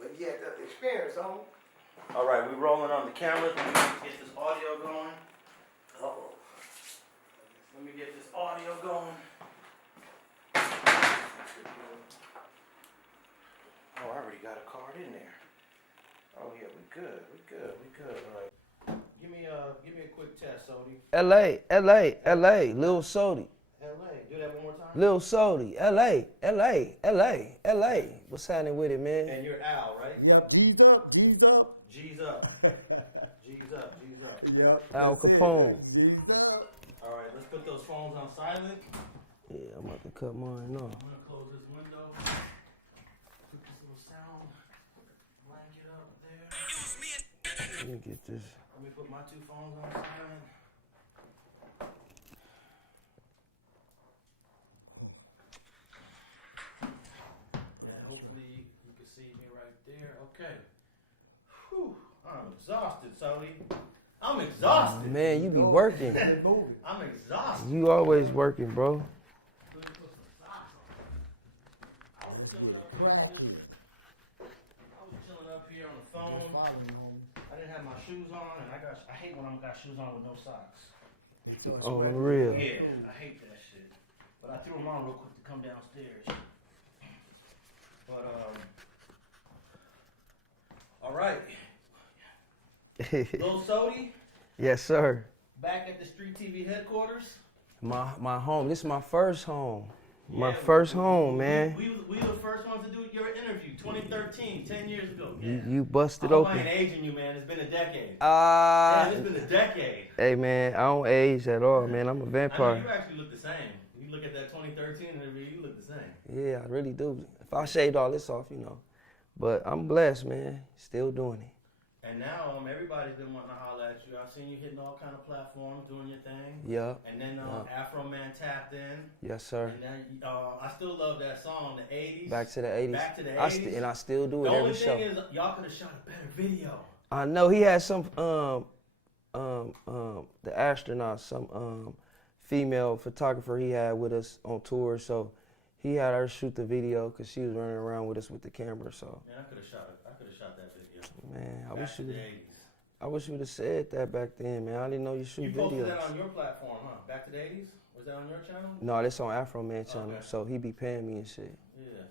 But you had the experience, homie. All right, we rolling on the cameras. Let me get this audio going. Uh-oh. Let me get this audio going. Oh, I already got a card in there. Oh yeah, we good. All right. Give me a quick test, Sodi. LA, Lil Sodi. LA. Do that one more time. Lil Sodi, LA. What's happening with it, man? And you're Al, right? Yep, G's up. G's up. G's up. Yep. Al Capone. G's up. All right, let's put those phones on silent. Yeah, I'm about to cut mine off. I'm gonna close this window. Put this little sound blanket up there. Let me get this. Let me put my two phones on silent. And hopefully you can see me right there. Okay. Whew. I'm exhausted, Sodi. I'm exhausted. Man, you be working. I'm exhausted. You always working, bro. I was chilling up here on the phone. I didn't have my shoes on, and I hate when I got shoes on with no socks. On the real. Yeah, I hate that shit. But I threw them on real quick to come downstairs. But all right. Lil Sodi, Yes, sir. back at the Street TV headquarters. My home. This is my first home. My Yeah, first home, man. We were the first ones to do your interview, 2013, 10 years ago. Yeah. You busted I open. ain't aging you, man. It's been a decade. Ah. It's been a decade. Hey, man, I don't age at all, man. I'm a I mean, vampire. you actually look the same. You look at that 2013 interview, you look the same. Yeah, I really do. If I shaved all this off, you know. But I'm blessed, man. Still doing it. And now everybody's been wanting to holler at you. I've seen you hitting all kind of platforms, doing your thing. Yeah. And then Afro Man tapped in. Yes, sir. And then I still love that song, the 80s. Back to the 80s. Back to the 80s. And I still do it The every only show. thing is, y'all could have shot a better video. I know he had some the astronaut, some female photographer he had with us on tour, so he had her shoot the video because she was running around with us with the camera. So Man, I could have shot that video. man, I Back wish to you the would. 80s. I wish you would have said that back then, man. I didn't know you shoot You posted videos. that on your platform, huh? Back to the 80s? Was that on your channel? No, that's on Afro Man channel, Okay. so he be paying me and shit. Yeah.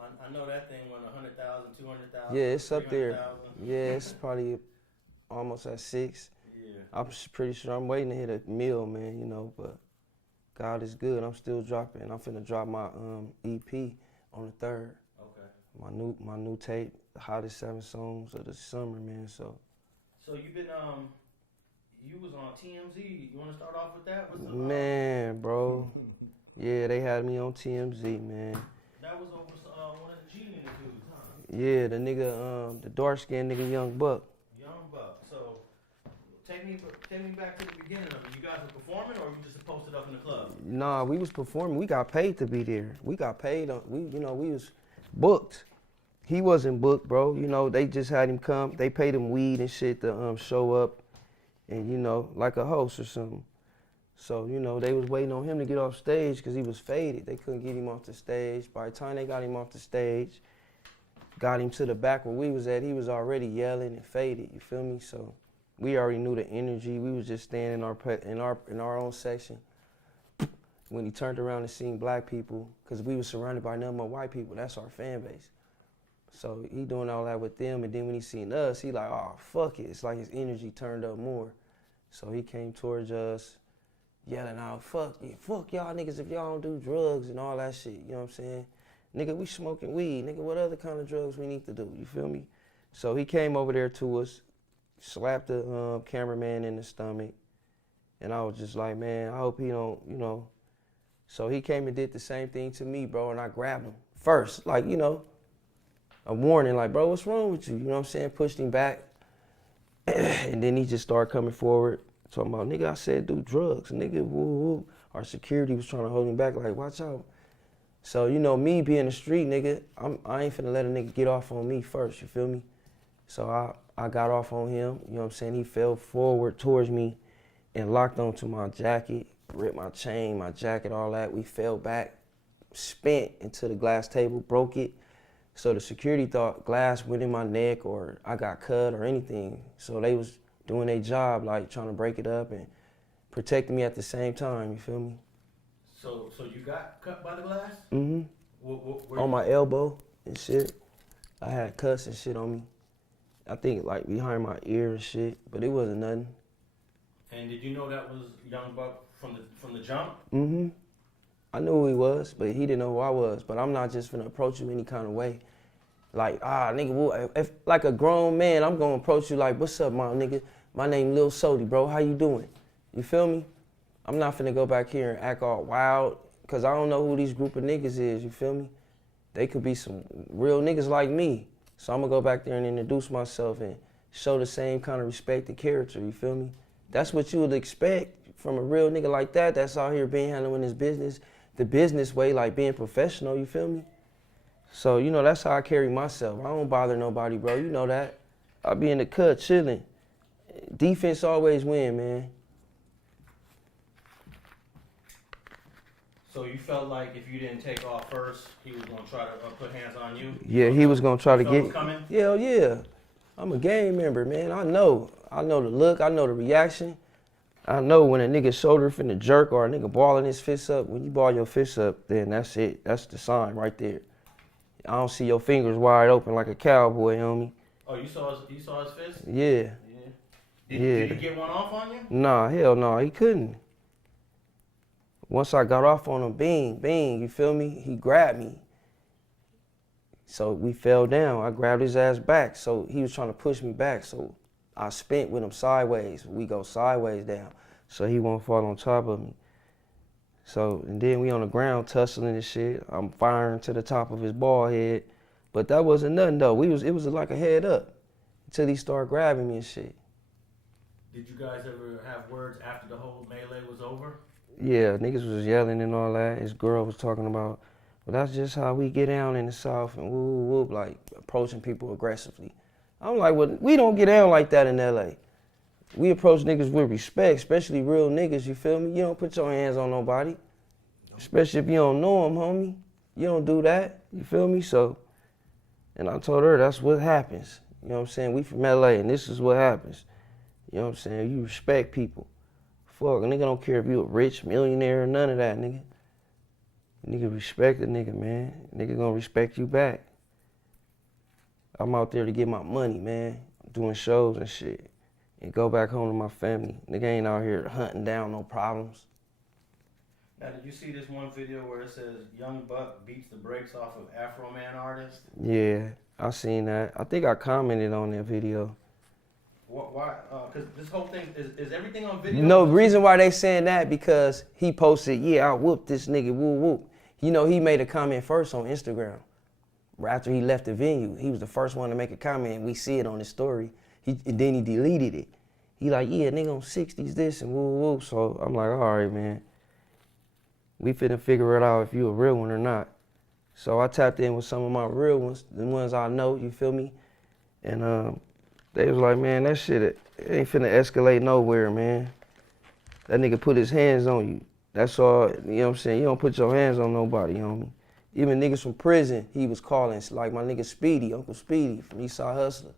I know that thing went 100,000, 200,000. Yeah, it's up there. 300,000. Yeah, it's probably almost at 6. Yeah. I'm pretty sure I'm waiting to hit a mill, man, you know, but God is good. I'm still dropping. I'm finna drop my EP on the 3rd. Okay. My new tape, the hottest 7 songs of the summer, man. So you've been you was on TMZ. You want to start off with that? What's the, man, bro. Yeah, they had me on TMZ, man. That was over one of the G nigga dudes, huh? Yeah, the nigga, the dark skinned nigga, Young Buck. Young Buck. So take me back to the beginning of it. You guys were performing, or you just posted up in the club? Nah, we was performing. We got paid to be there. We got paid. We was booked. He wasn't booked, bro. You know, they just had him come. They paid him weed and shit to show up, and you know, like a host or something. So you know, they was waiting on him to get off stage because he was faded. They couldn't get him off the stage. By the time they got him off the stage, got him to the back where we was at, he was already yelling and faded. You feel me? So we already knew the energy. We was just standing in our own section. When he turned around and seen black people, because we was surrounded by nothing but white people. That's our fan base. So he doing all that with them, and then when he seen us, he like, oh, fuck it. It's like his energy turned up more. So he came towards us, yelling out, fuck y'all niggas if y'all don't do drugs and all that shit, you know what I'm saying? Nigga, we smoking weed. Nigga, what other kind of drugs we need to do, you feel me? So he came over there to us, slapped the cameraman in the stomach, and I was just like, man, I hope he don't, you know. So he came and did the same thing to me, bro, and I grabbed him first, like, you know, a warning, like, bro, what's wrong with you? You know what I'm saying? Pushed him back. And then he just started coming forward, talking about, nigga, I said do drugs. Nigga, woo, woo. Our security was trying to hold him back, like, watch out. So, you know, me being the street nigga, I ain't finna let a nigga get off on me first, you feel me? So I got off on him, you know what I'm saying? He fell forward towards me and locked onto my jacket, ripped my chain, my jacket, all that. We fell back, spent into the glass table, broke it. So the security thought glass went in my neck or I got cut or anything. So they was doing their job, like trying to break it up and protecting me at the same time, you feel me? So you got cut by the glass? Mm-hmm. Where On my elbow and shit. I had cuts and shit on me. I think like behind my ear and shit, but it wasn't nothing. And did you know that was Young Buck from the jump? Mm-hmm. I knew who he was, but he didn't know who I was. But I'm not just finna approach him any kind of way. Like, nigga, if like a grown man, I'm gonna approach you like, what's up, my nigga? My name Lil Sodi, bro. How you doing? You feel me? I'm not finna go back here and act all wild, cause I don't know who these group of niggas is, you feel me? They could be some real niggas like me. So I'm gonna go back there and introduce myself and show the same kind of respect and character, you feel me? That's what you would expect from a real nigga like that that's out here being handling his business, the business way, like being professional, you feel me? So, you know, that's how I carry myself. I don't bother nobody, bro, you know that. I be in the cut chilling. Defense always win, man. So you felt like if you didn't take off first, he was gonna try to put hands on you? Yeah, he was gonna try to get. Coming? Yeah. I'm a gang member, man. I know the look. I know the reaction. I know when a nigga shoulder finna jerk or a nigga balling his fist up. When you ball your fist up, then that's it. That's the sign right there. I don't see your fingers wide open like a cowboy, homie. Oh, you saw his fist? Yeah. Did he get one off on you? Nah, hell no, he couldn't. Once I got off on him, bing, you feel me? He grabbed me. So we fell down. I grabbed his ass back. So he was trying to push me back. So I spent with him sideways. We go sideways down. So he won't fall on top of me. So, and then we on the ground tussling and shit. I'm firing to the top of his bald head. But that wasn't nothing though. It was like a head up until he started grabbing me and shit. Did you guys ever have words after the whole melee was over? Yeah, niggas was yelling and all that. His girl was talking about, well, that's just how we get down in the South and whoop, like approaching people aggressively. I'm like, well, we don't get down like that in LA. We approach niggas with respect, especially real niggas, you feel me? You don't put your hands on nobody, especially if you don't know them, homie. You don't do that, you feel me? So, and I told her that's what happens. You know what I'm saying? We from LA and this is what happens. You know what I'm saying? You respect people. Fuck, a nigga don't care if you a rich millionaire or none of that, nigga. Nigga respect a nigga, man. Nigga gonna respect you back. I'm out there to get my money, man. Doing shows and shit. And go back home to my family. Nigga ain't out here hunting down no problems. Now, did you see this one video where it says Young Buck beats the brakes off of Afro Man artist? Yeah, I seen that. I think I commented on that video. Why? Because this whole thing, is everything on video? No, reason why they saying that because he posted, yeah, I whooped this nigga, whoop. You know, he made a comment first on Instagram. After he left the venue, he was the first one to make a comment. We see it on his story. And then he deleted it. He like, yeah, nigga on 60s this and whoop. So I'm like, all right, man. We finna figure it out if you a real one or not. So I tapped in with some of my real ones, the ones I know, you feel me? And they was like, man, that shit it ain't finna escalate nowhere, man. That nigga put his hands on you. That's all, you know what I'm saying? You don't put your hands on nobody, homie. Even niggas from prison, he was calling, like my nigga Speedy, Uncle Speedy from Eastside Hustler,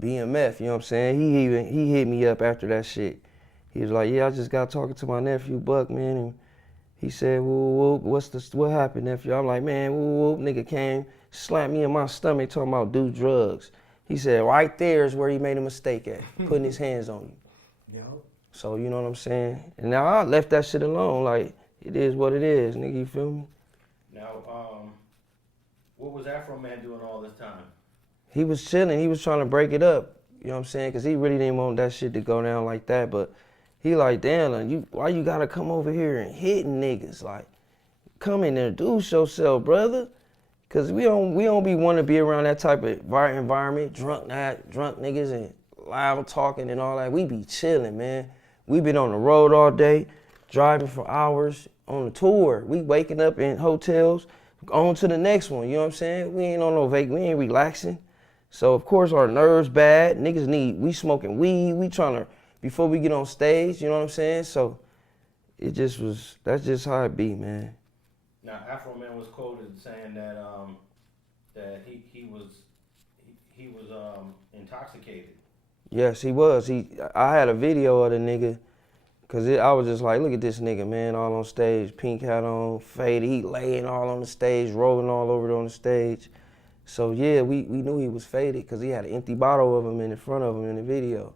BMF, you know what I'm saying? He hit me up after that shit. He was like, yeah, I just got talking to my nephew Buck, man, and he said, whoop, what happened, nephew? I'm like, man, whoop, nigga came, slapped me in my stomach talking about do drugs. He said, right there is where he made a mistake at, putting his hands on you. Yo. So, you know what I'm saying? And now I left that shit alone, like, it is what it is, nigga, you feel me? Now, what was Afro Man doing all this time? He was chilling, he was trying to break it up, you know what I'm saying? Because he really didn't want that shit to go down like that, but he like, damn, why you gotta come over here and hitting niggas? Like, come and introduce yourself, brother. Cause we don't be want to be around that type of environment, drunk niggas and loud talking and all that. We be chilling, man. We been on the road all day, driving for hours on the tour. We waking up in hotels, on to the next one. You know what I'm saying? We ain't on no vacation. We ain't relaxing. So of course our nerves bad. Niggas we smoking weed. We trying to before we get on stage. You know what I'm saying? So it just was. That's just how it be, man. Now, Afro Man was quoted saying that that he he was intoxicated. Yes, he was. I had a video of the nigga, cause I was just like, look at this nigga, man, all on stage, pink hat on, faded, he laying all on the stage, rolling all over on the stage. So yeah, we knew he was faded, cause he had an empty bottle of him in front of him in the video.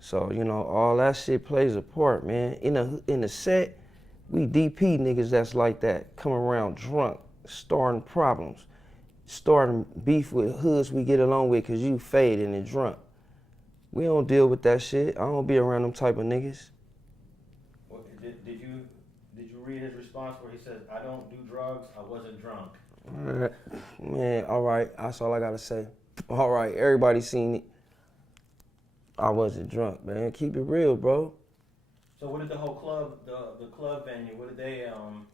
So you know, all that shit plays a part, man. In the set, we DP niggas that's like that, come around drunk, starting problems, starting beef with hoods we get along with, cause you faded and drunk. We don't deal with that shit. I don't be around them type of niggas. Well, did you read his response where he says, "I don't do drugs. I wasn't drunk." Man, all right. That's all I gotta say. All right, everybody seen it. I wasn't drunk, man. Keep it real, bro. So what did the whole club, the club venue, what did they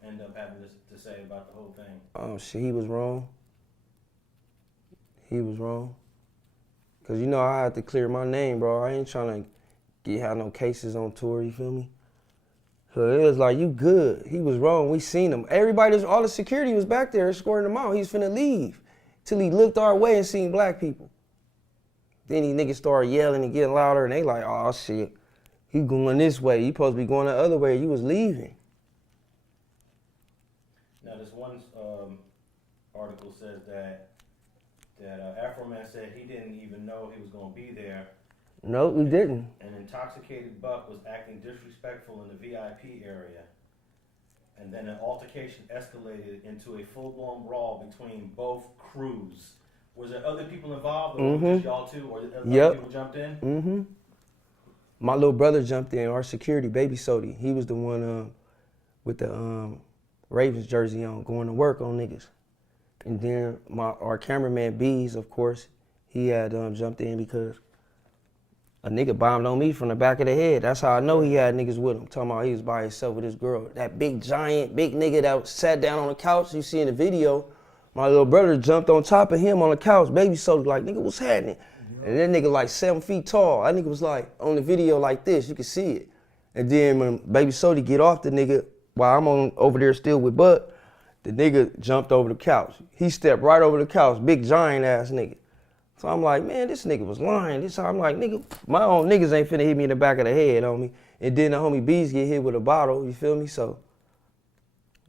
end up having to say about the whole thing? Oh shit, he was wrong. He was wrong. Cause you know I had to clear my name, bro. I ain't trying to have no cases on tour. You feel me? So it was like, you good. He was wrong. We seen him. Everybody, all the security was back there escorting him out. He was finna leave till he looked our way and seen black people. Then these niggas started yelling and getting louder, and they like, oh shit, he going this way. You supposed to be going the other way. You was leaving. Now this one article says that Afro Man said he didn't even know he was going to be there. No, we didn't. An intoxicated Buck was acting disrespectful in the VIP area. And then an altercation escalated into a full-blown brawl between both crews. Was there other people involved, or was it just y'all two, or other people jumped in? Mm-hmm. My little brother jumped in, our security, Baby Sodi. He was the one with the Ravens jersey on, going to work on niggas. And then our cameraman, Bees, of course, he had jumped in because a nigga bombed on me from the back of the head. That's how I know he had niggas with him. Talking about he was by himself with his girl. That big, giant, big nigga that sat down on the couch, you see in the video, my little brother jumped on top of him on the couch. Baby Soda like, nigga, what's happening? And that nigga like 7 feet tall. That nigga was like, on the video like this, you can see it. And then when Baby Soda get off the nigga, while I'm over there still with Buck, the nigga jumped over the couch. He stepped right over the couch, big giant ass nigga. So I'm like, man, this nigga was lying. I'm like, nigga, my own niggas ain't finna hit me in the back of the head, homie. And then the homie Bees get hit with a bottle, you feel me? So,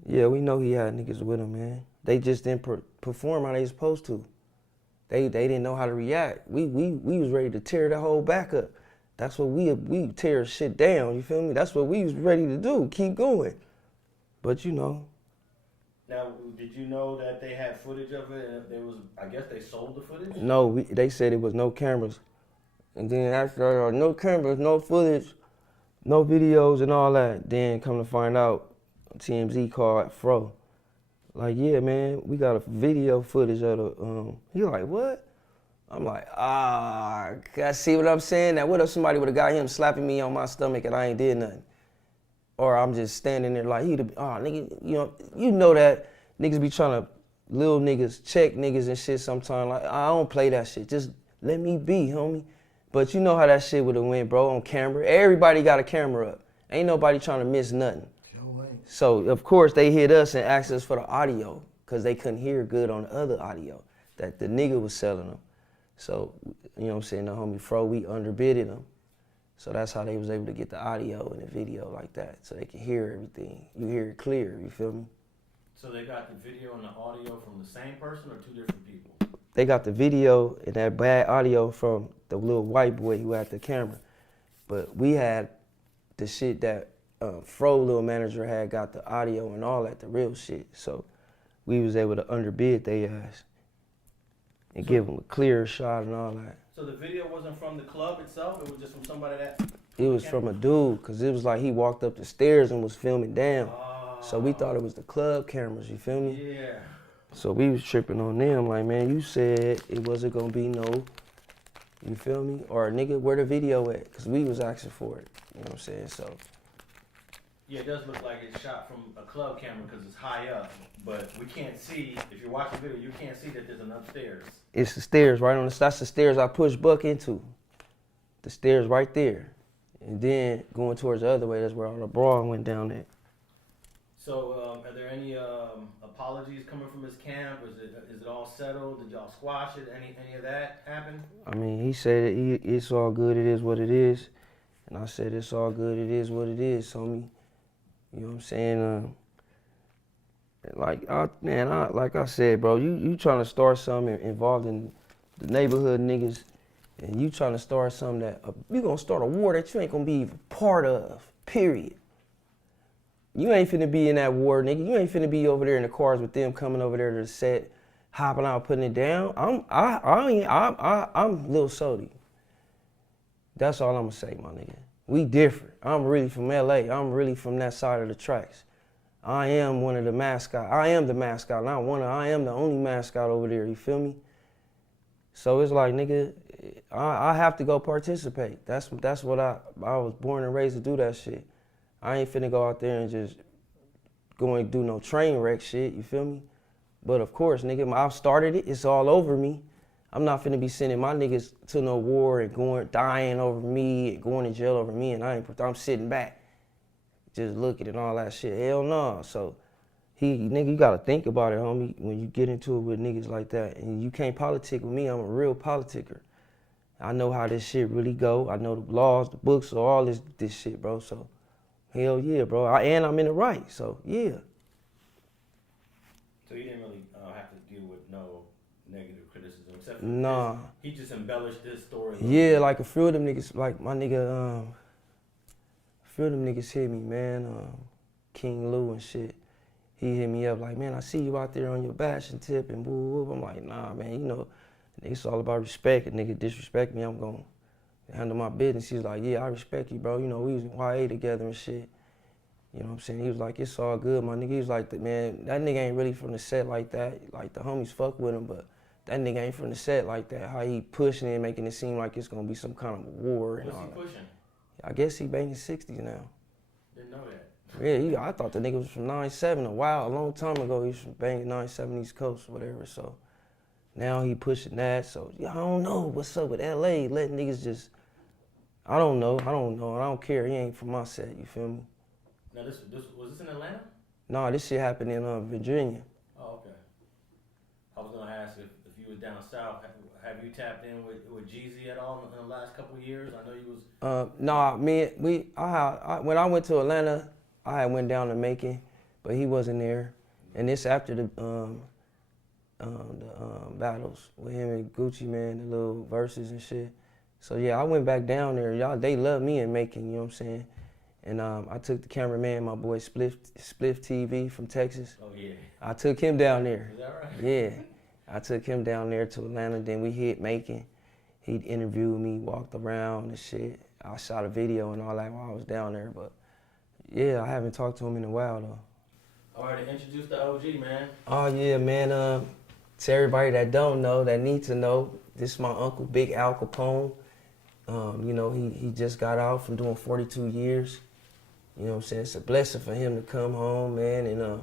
yeah, we know he had niggas with him, man. They just didn't perform how they supposed to. They didn't know how to react. We was ready to tear the whole back up. That's what we tear shit down, you feel me? That's what we was ready to do, keep going. But you know. Now, did you know that they had footage of it and there was, I guess they sold the footage? No, they said it was no cameras. And then after no cameras, no footage, no videos and all that, then come to find out, TMZ called Fro. Like, yeah, man, we got a video footage of the, he like, what? I'm like, I see what I'm saying? Now, what if somebody would have got him slapping me on my stomach and I ain't did nothing? Or I'm just standing there like, nigga, you know that niggas be trying to, little niggas, check niggas and shit sometimes. Like, I don't play that shit. Just let me be, homie. But you know how that shit would have went, bro, on camera. Everybody got a camera up. Ain't nobody trying to miss nothing. So, of course, they hit us and asked us for the audio because they couldn't hear good on the other audio that the nigga was selling them. So, you know what I'm saying, the homie Fro, we underbidded them. So that's how they was able to get the audio and the video like that, so they can hear everything. You hear it clear, you feel me? So they got the video and the audio from the same person or two different people? They got the video and that bad audio from the little white boy who had the camera. But we had the shit that Fro, little manager, had got the audio and all that, the real shit. So we was able to underbid their ass and give them a clear shot and all that. So the video wasn't from the club itself? It was just from somebody that... It was from a dude, because it was like he walked up the stairs and was filming down. So we thought it was the club cameras, you feel me? Yeah. So we was tripping on them, like, man, you said it wasn't going to be no, you feel me? Or, nigga, where the video at? Because we was asking for it, you know what I'm saying? So. Yeah, it does look like it's shot from a club camera because it's high up, but we can't see, if you're watching the video, you can't see that there's an upstairs. It's the stairs right on the, that's the stairs I pushed Buck into. The stairs right there. And then going towards the other way, that's where all the brawl went down there. So, are there any apologies coming from his camp? Is it all settled? Did y'all squash it? Any of that happen? I mean, he said it's all good. It is what it is, and I said it's all good. It is what it is, homie. You know what I'm saying? Like I said, bro, you trying to start something involving the neighborhood niggas, and you trying to start something that you gonna start a war that you ain't gonna be even part of. Period. You ain't finna be in that war, nigga. You ain't finna be over there in the cars with them coming over there to the set, hopping out, putting it down. I'm Lil Sodi. That's all I'm gonna say, my nigga. We different. I'm really from LA. I'm really from that side of the tracks. I am one of the mascots. I am the mascot, not one of. I am the only mascot over there. You feel me? So it's like, nigga, I have to go participate. That's what I was born and raised to do that shit. I ain't finna go out there and just go and do no train wreck shit, you feel me? But of course, nigga, I've started it, it's all over me. I'm not finna be sending my niggas to no war and dying over me and going to jail over me, and I'm sitting back, just looking and all that shit. Hell no. So, nigga, you gotta think about it, homie, when you get into it with niggas like that. And you can't politic with me, I'm a real politicker. I know how this shit really go. I know the laws, the books, all this shit, bro, so. Hell yeah, bro. And I'm in the right, so yeah. So you didn't really have to deal with no negative criticism, except for nah. He just embellished this story. Yeah, like a few of them niggas, like my nigga, a few of them niggas hit me, man. King Lou and shit. He hit me up like, man, I see you out there on your bashing tip and woo woo. I'm like, nah, man, you know, it's all about respect. A nigga disrespect me, I'm gonna handle my business. He's like, yeah, I respect you, bro. You know, we was in YA together and shit. You know what I'm saying? He was like, it's all good, my nigga. He was like, man, that nigga ain't really from the set like that. Like, the homies fuck with him, but that nigga ain't from the set like that. How he pushing it and making it seem like it's gonna be some kind of war and What's all he that. pushing? I guess he banging 60s now. Didn't know that. Yeah, I thought the nigga was from 9-7 a long time ago. He was from banging 9-7 East Coast or whatever, so. Now he pushing that, so I don't know what's up with LA, letting niggas just, I don't know, I don't care. He ain't from my set, you feel me? Now was this in Atlanta? Nah, this shit happened in Virginia. Oh, okay. I was gonna ask if you was down south, have you tapped in with Jeezy at all in the last couple of years? I know you was. Nah, when I went to Atlanta, I had went down to Macon, but he wasn't there. And this after the battles with him and Gucci, man, the little verses and shit. So yeah, I went back down there. They love me in Macon, you know what I'm saying? And I took the cameraman, my boy Spliff TV from Texas. Oh yeah. I took him down there. Is that right? Yeah. I took him down there to Atlanta, then we hit Macon. He interviewed me, walked around and shit. I shot a video and all that while I was down there, but yeah, I haven't talked to him in a while though. All right, introduce the OG, man. Oh yeah, man, to everybody that don't know, that need to know, this is my uncle, Big Al Capone. You know, he just got out from doing 42 years. You know what I'm saying? It's a blessing for him to come home, man, and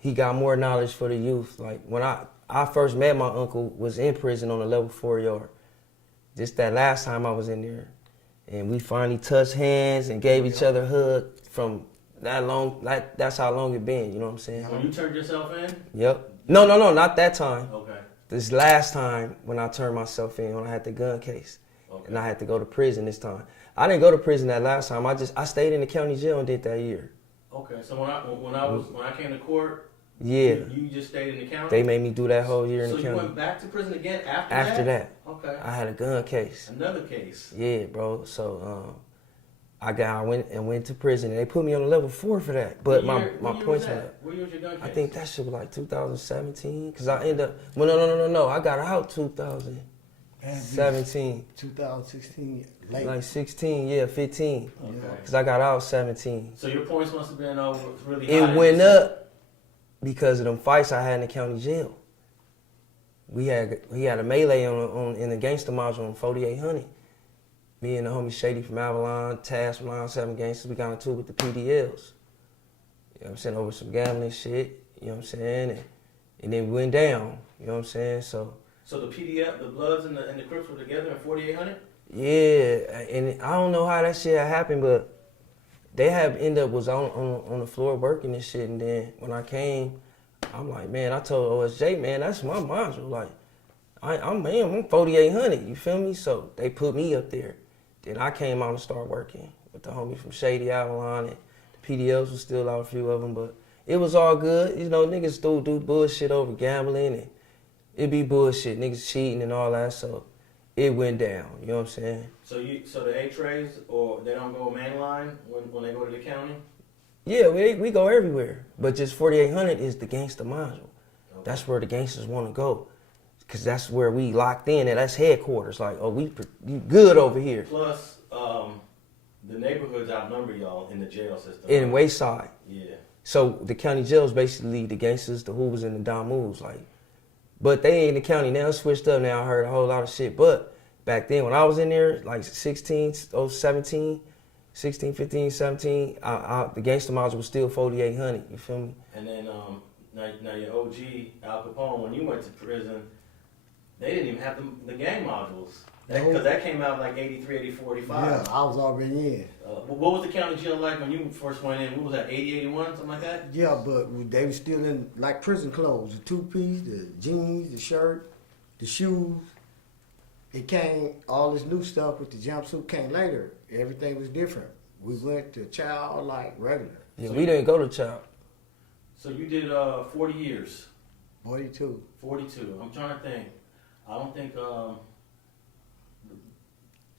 he got more knowledge for the youth. Like, when I first met my uncle was in prison on a level 4 yard. Just that last time I was in there. And we finally touched hands and gave each other a hug from that long, that's how long it been, you know what I'm saying? When you turned yourself in? Yep. No, not that time. Okay. This last time when I turned myself in, when I had the gun case. Okay. And I had to go to prison this time. I didn't go to prison that last time. I stayed in the county jail and did that year. Okay, so when I came to court, yeah, you just stayed in the county? They made me do that whole year in the county. So you went back to prison again after that? After that. Okay. I had a gun case. Another case. Yeah, bro. So I went to prison and they put me on a level 4 for that. But my points on that. Where was your gun case? I think that shit was like 2017. Cause I ended up no. I got out 2017. 2016, late. Like 16, yeah, 15. Okay. Cause I got out 17. So your points must have been really high. It went up because of them fights I had in the county jail. We had a melee in the gangster module on 4800. Me and the homie Shady from Avalon, Taz from Line 7 Gangsters, we got into it with the PDLs. You know what I'm saying? Over some gambling shit, you know what I'm saying? And then we went down, you know what I'm saying? So the PDL, the Bloods and the Crips were together in 4800? Yeah, and I don't know how that shit happened, but they have end up was on the floor working and shit, and then when I came, I'm like, man, I told OSJ, man, that's my module. Like, I'm 4,800. You feel me? So they put me up there. Then I came out and started working with the homie from Shady Avalon, and the PDLs was still out, a few of them, but it was all good. You know, niggas still do bullshit over gambling, and it be bullshit, niggas cheating and all that. So it went down. You know what I'm saying? So the A-trays, or they don't go mainline when they go to the county? Yeah, we go everywhere, but just 4,800 is the gangster module. Okay. That's where the gangsters want to go, because that's where we locked in, and that's headquarters. Like, oh, you good over here. Plus, the neighborhoods outnumber y'all in the jail system. In Wayside. Yeah. So the county jail is basically the gangsters, the Hoovers, and the Damus. Like, but they ain't in the county now. Switched up now. I heard a whole lot of shit. But back then, when I was in there, like 16, 15, 17, the gangster module was still 4,800. You feel me? And then now your OG Al Capone, when you went to prison, they didn't even have the gang modules. Because that came out like 83, 84, 85. Yeah, I was already in. What was the county jail like when you first went in? What was that, 80, 81, something like that? Yeah, but they were still in like prison clothes. The two-piece, the jeans, the shirt, the shoes. It came, all this new stuff with the jumpsuit came later. Everything was different. We went to child like regular. Yeah, so we didn't go to child. So you did 40 years. 42. 42. I'm trying to think. I don't think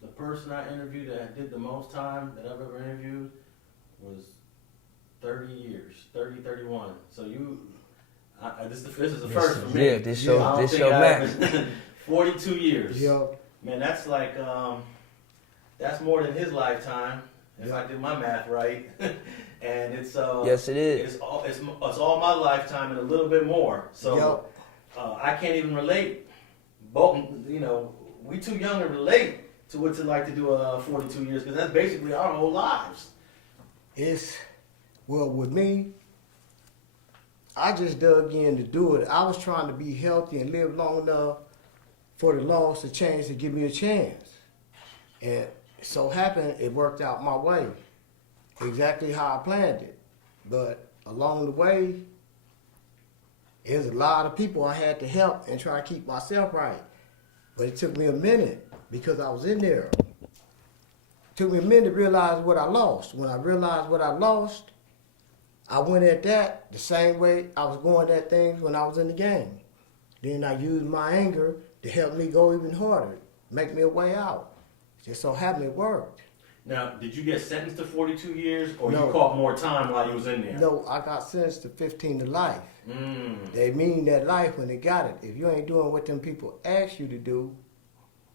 the person I interviewed that did the most time that I've ever interviewed was 30 years, 30, 31. So this is the first for me. Yeah, this show max. 42 years. Yeah. Man, that's like, that's more than his lifetime, if I did my math right. And it's, yes, it is. It's all my lifetime and a little bit more. So I can't even relate. Both, we too young to relate to what it's like to do 42 years, because that's basically our whole lives. Well, with me, I just dug in to do it. I was trying to be healthy and live long enough for the laws to change to give me a chance. And it so happened it worked out my way, exactly how I planned it. But along the way, there's a lot of people I had to help and try to keep myself right. But it took me a minute because I was in there. It took me a minute to realize what I lost. When I realized what I lost, I went at that the same way I was going at things when I was in the game. Then I used my anger to help me go even harder, make me a way out. It just so happened it worked. Now, did you get sentenced to 42 years, or No. you caught more time while you was in there? No, I got sentenced to 15 to life. Mm. They mean that life when they got it. If you ain't doing what them people ask you to do,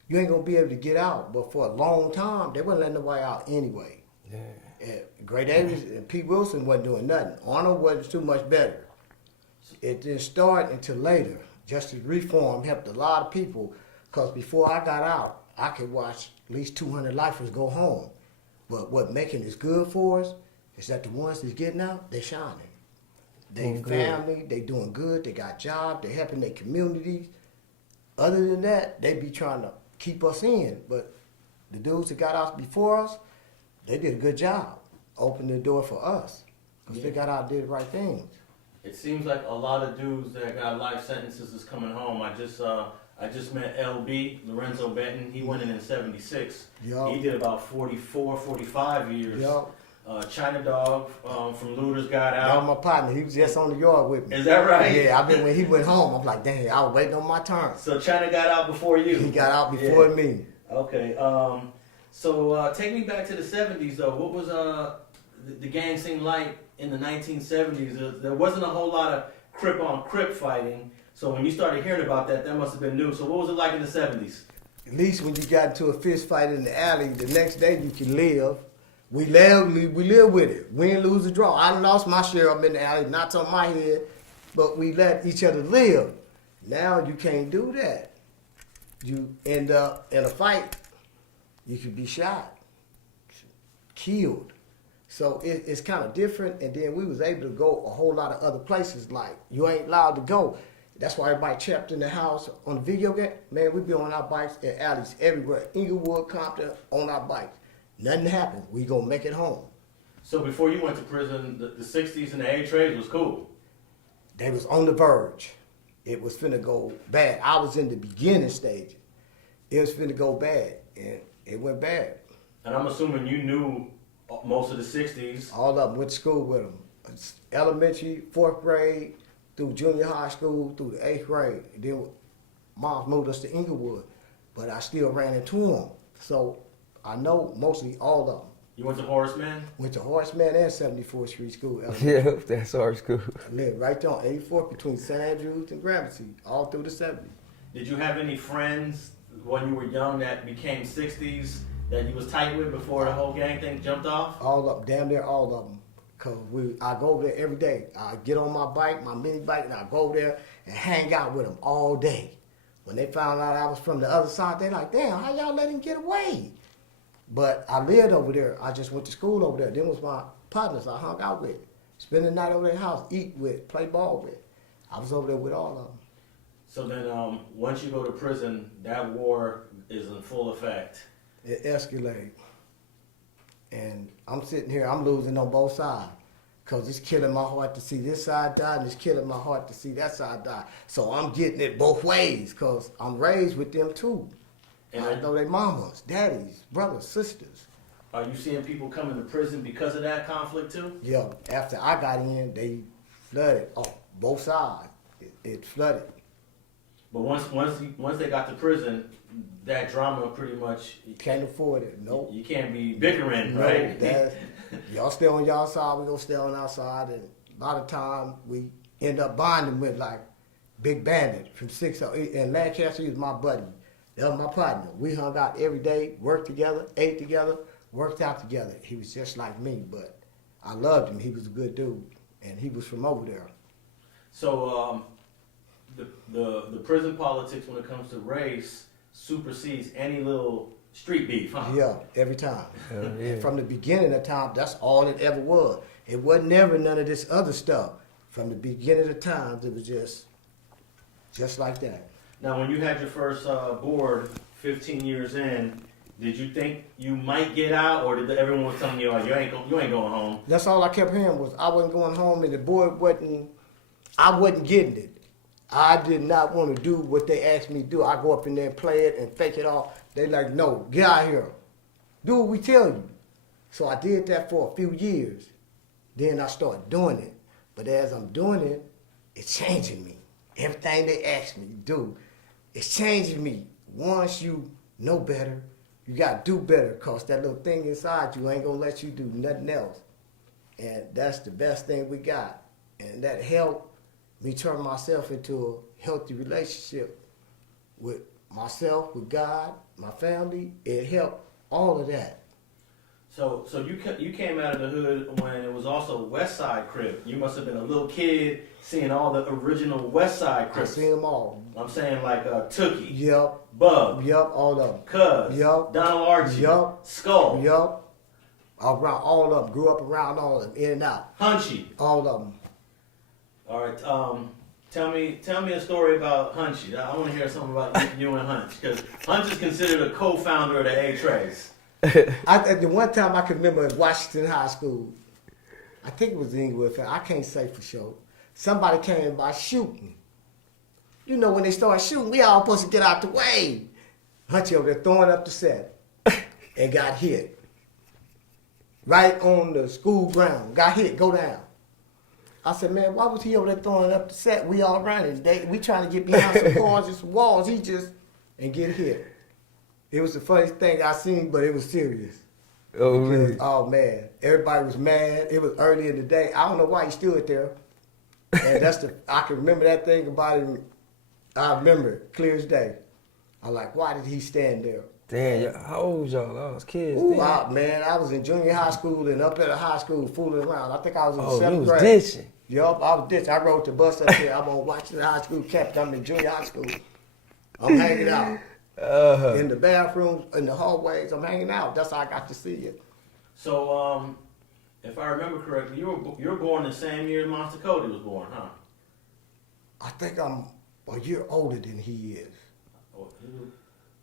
you ain't gonna be able to get out. But for a long time, they wasn't letting nobody out anyway. Yeah. Great Davis and Pete Wilson wasn't doing nothing. Arnold wasn't too much better. It didn't start until later. Justice reform helped a lot of people, because before I got out, I could watch at least 200 lifers go home. But what making this good for us is that the ones that's getting out, they shining. They family, they doing good, they got jobs, they helping their communities. Other than that, they be trying to keep us in. But the dudes that got out before us, they did a good job, opened the door for us, because they got out and did the right things. It seems like a lot of dudes that got life sentences is coming home. I just met LB, Lorenzo Benton. He went in 76. Yup. He did about 44, 45 years. Yup. China Dog from Looters got That out. was my partner. He was just on the yard with me. Is that right? Yeah, when he went home, I'm like, dang, I was waiting on my turn. So China got out before you. He got out before me. Okay. So take me back to the 70s though. What was the gang scene like in the 1970s? There wasn't a whole lot of Crip on Crip fighting. So when you started hearing about that, that must have been new. So what was it like in the 70s? At least when you got into a fist fight in the alley, the next day you can live. We live with it. Win, lose, or draw. I lost my share up in the alley, knocked on my head, but we let each other live. Now you can't do that. You end up in a fight, you could be shot, killed. So it's kind of different, and then we was able to go a whole lot of other places, like you ain't allowed to go. That's why everybody trapped in the house on the video game. Man, we be on our bikes in alleys everywhere. Inglewood, Compton, on our bikes. Nothing happens. We gonna make it home. So before you went to prison, the 60s and the A trades was cool. They was on the verge. It was finna go bad. I was in the beginning stage. It was finna go bad, and it went bad. And I'm assuming you knew most of the 60s. All of them went to school with them. Elementary, 4th grade, through junior high school, through the 8th grade. And then Mom moved us to Inglewood, but I still ran into them. So I know mostly all of them. You went to Horace Mann? Went to Horace Mann and 74th Street School. Yeah, that's our school. I lived right there on 84th between St. Andrews and Gramercy, all through the 70s. Did you have any friends when you were young that became 60s that you was tight with before the whole gang thing jumped off? All of them, damn near all of them. Cause I go over there every day. I get on my bike, my mini bike, and I go over there and hang out with them all day. When they found out I was from the other side, they like, damn, how y'all let him get away? But I lived over there. I just went to school over there. Them was my partners I hung out with. Spend the night over their house, eat with, play ball with. I was over there with all of them. So then once you go to prison, that war is in full effect. It escalated. And I'm sitting here, I'm losing on both sides. Because it's killing my heart to see this side die, and it's killing my heart to see that side die. So I'm getting it both ways, because I'm raised with them too. And I know they mamas, daddies, brothers, sisters. Are you seeing people coming to prison because of that conflict too? Yeah, after I got in, they flooded on both sides. It flooded. But once they got to prison, that drama pretty much Can't afford it. Nope. You can't be bickering, No, right? y'all stay on y'all side, we gonna stay on our side, and by the time we end up bonding with like Big Bandit from 608, and Lancaster, he was my buddy. That was my partner. We hung out every day, worked together, ate together, worked out together. He was just like me, but I loved him. He was a good dude, and he was from over there. So the prison politics when it comes to race supersedes any little street beef, huh? Yeah, every time. Yeah. And from the beginning of time, that's all it ever was. It wasn't never none of this other stuff. From the beginning of times, it was just like that. Now, when you had your first board 15 years in, did you think you might get out, or did everyone was telling you, oh, you ain't going home? That's all I kept hearing was I wasn't going home, and the board I wasn't getting it. I did not want to do what they asked me to do. I go up in there and play it and fake it all. They like, no, get out here. Do what we tell you. So I did that for a few years. Then I started doing it. But as I'm doing it, it's changing me. Everything they ask me to do, it's changing me. Once you know better, you got to do better, because that little thing inside you ain't going to let you do nothing else. And that's the best thing we got. And that helped me turn myself into a healthy relationship with myself, with God, my family. It helped all of that. So you came out of the hood when it was also West Side Crip. You must have been a little kid seeing all the original West Side I Crips. seen them all. I'm saying like Tookie, Yup, Bug, yup, all of them. Cuz, Yup. Donald Archie, Yup. Skull, Yup. Around all of them. Grew up around all of them, in and out. Hunchy. All of them. All right, tell me a story about Hunchy. I want to hear something about you and Hunch, because Hunch is considered a co-founder of the A-Trace. At the one time I can remember in Washington High School, I think it was Inglewood, I can't say for sure. Somebody came by shooting. You know, when they start shooting, we all supposed to get out the way. Hunchy over there throwing up the set and got hit. Right on the school ground. Got hit, go down. I said, man, why was he over there throwing up the set? We all running. We trying to get behind some cars and some walls. He just, and get hit. It was the funniest thing I seen, but it was serious. Oh, really? Oh, man. Everybody was mad. It was early in the day. I don't know why he stood there. And I can remember that thing about him. I remember it clear as day. I'm like, why did he stand there? Damn, how old was y'all? I was kids. Ooh, man, I was in junior high school and up at a high school fooling around. I think I was in Oh, you 7th was grade. ditching. Yup, I was ditching. I rode the bus up here. I'm on Washington High School campus. I'm in junior high school. I'm hanging out. In the bathrooms, in the hallways, I'm hanging out. That's how I got to see it. So, if I remember correctly, you were born the same year Monster Cody was born, huh? I think I'm a year older than he is. Oh,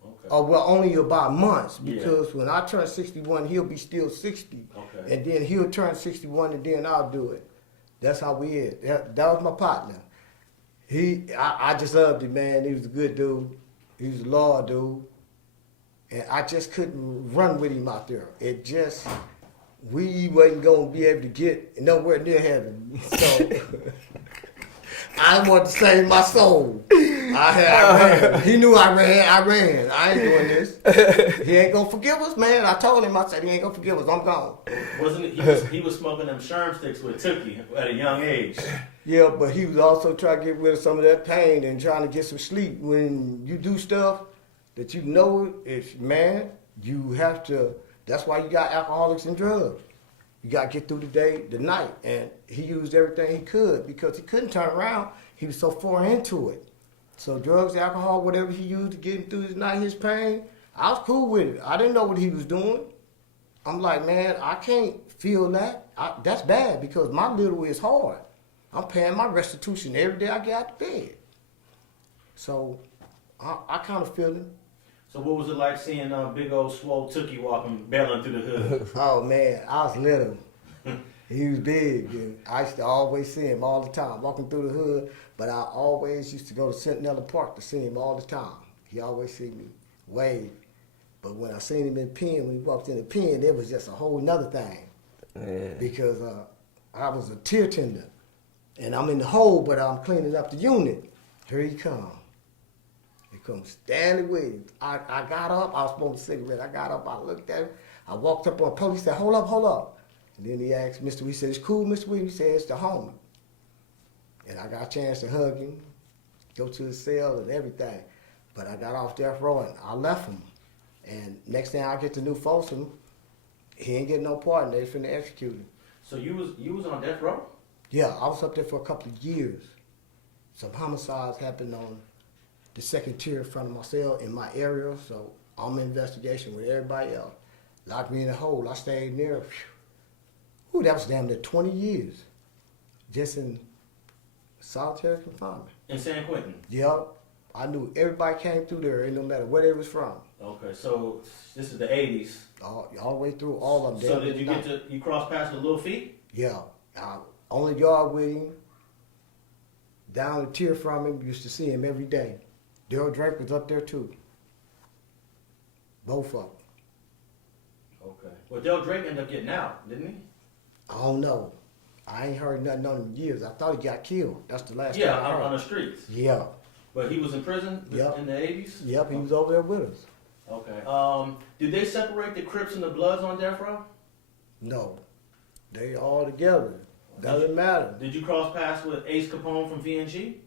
Okay. Well, only about months, Yeah. because when I turn 61, he'll be still 60. Okay. And then he'll turn 61, and then I'll do it. That's how we is. That was my partner. I just loved him, man. He was a good dude. He was a loyal dude. And I just couldn't run with him out there. We wasn't going to be able to get nowhere near heaven. So I wanted to save my soul. I ran. He knew I ran. I ain't doing this. He ain't going to forgive us, man. I told him, I said, he ain't going to forgive us. I'm gone. Wasn't it, he was smoking them sherm sticks with Tookie at a young age. Yeah, but he was also trying to get rid of some of that pain and trying to get some sleep. When you do stuff that you know you have to, that's why you got alcoholics and drugs. You got to get through the day, the night. And he used everything he could because he couldn't turn around. He was so far into it. So drugs, alcohol, whatever he used to get him through his night, his pain, I was cool with it. I didn't know what he was doing. I'm like, man, I can't feel that. That's bad because my little is hard. I'm paying my restitution every day I get out of bed. So I kind of feel it. So what was it like seeing big old swole Tookie walking, barreling through the hood? Oh, man, I was little. He was big, and I used to always see him all the time, walking through the hood, but I always used to go to Centinela Park to see him all the time. He always see me wave. But when I seen him in the pen, when he walked in the pen, it was just a whole nother thing. Yeah. Because I was a tear tender, and I'm in the hole, but I'm cleaning up the unit. Here he come. He comes standing with him. I got up, I was smoking a cigarette. I got up, I looked at him. I walked up on police, said, hold up. And then he asked Mr. He said, it's cool, Mr. Williams. He said, it's the homie. And I got a chance to hug him, go to his cell and everything. But I got off death row and I left him. And next thing I get to New Folsom, he ain't getting no pardon. They finna execute him. So you was on death row? Yeah, I was up there for a couple of years. Some homicides happened on the second tier in front of my cell in my area, so I'm in investigation with everybody else. Locked me in a hole. I stayed there. Ooh, that was damn near 20 years. Just in solitary confinement. In San Quentin? Yep. I knew everybody came through there, no matter where they was from. Okay, so this is the 80s. All the way through, all of them. So did you cross paths with Lil Feet? Yeah. Only yard with him. Down the tier from him, used to see him every day. Daryl Drake was up there too. Both of them. Okay. Well, Del Drake ended up getting out, didn't he? I don't know. I ain't heard nothing on him in years. I thought he got killed. That's the last Yeah, time I heard. on the streets. Yeah. But he was in prison Yep. in the 80s? Yep, he was over there with us. Okay. Did they separate the Crips and the Bloods on death row? No. They all together. Doesn't matter. Did you cross paths with Ace Capone from VNG?